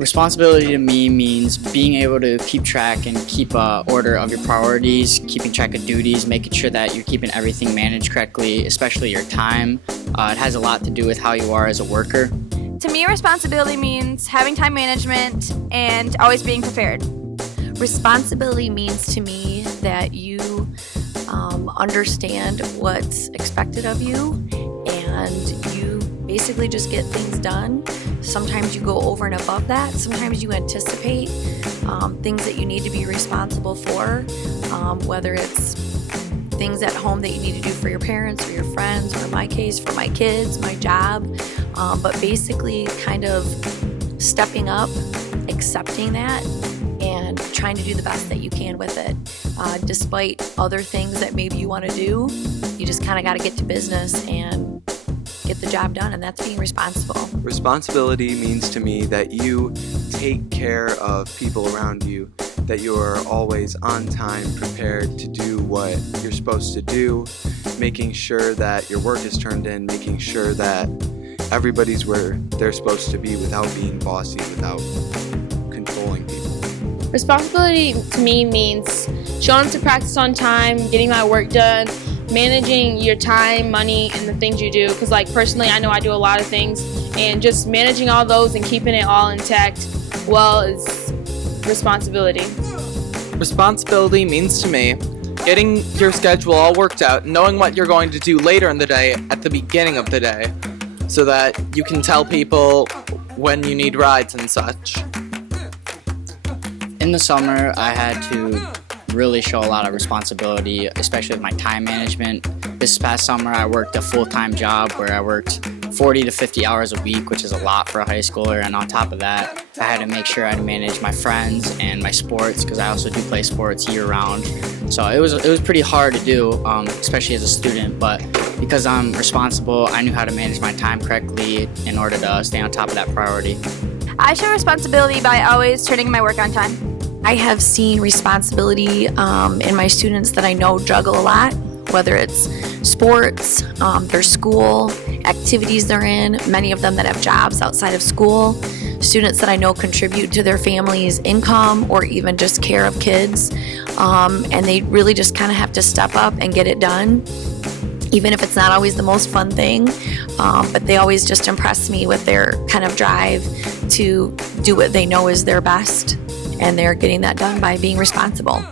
Responsibility to me means being able to keep track and keep order of your priorities, keeping track of duties, making sure that you're keeping everything managed correctly, especially your time. It has a lot to do with how you are as a worker. To me, responsibility means having time management and always being prepared. Responsibility means to me that you understand what's expected of you and you basically just get things done. Sometimes you go over and above that. Sometimes you anticipate things that you need to be responsible for, whether it's things at home that you need to do for your parents or your friends, or in my case, for my kids, my job, but basically kind of stepping up, accepting that, and trying to do the best that you can with it. Despite other things that maybe you want to do, you just kind of got to get to business and get the job done, and that's being responsible. Responsibility means to me that you take care of people around you, that you are always on time, prepared to do what you're supposed to do, making sure that your work is turned in, making sure that everybody's where they're supposed to be without being bossy, without controlling people. Responsibility to me means showing up to practice on time, getting my work done, managing your time, money, and the things you do. Because personally, I know I do a lot of things, and just managing all those and keeping it all intact is responsibility. Responsibility means to me getting your schedule all worked out, knowing what you're going to do later in the day at the beginning of the day, so that you can tell people when you need rides and such. In the summer, I had to really show a lot of responsibility, especially with my time management. This past summer, I worked a full-time job where I worked 40 to 50 hours a week, which is a lot for a high schooler. And on top of that, I had to make sure I manage my friends and my sports, because I also do play sports year-round. So it was pretty hard to do, especially as a student. But because I'm responsible, I knew how to manage my time correctly in order to stay on top of that priority. I show responsibility by always turning in my work on time. I have seen responsibility in my students that I know juggle a lot, whether it's sports, their school, activities they're in, many of them that have jobs outside of school, students that I know contribute to their family's income or even just care of kids, and they really just kind of have to step up and get it done, even if it's not always the most fun thing, but they always just impress me with their kind of drive to do what they know is their best, and they're getting that done by being responsible.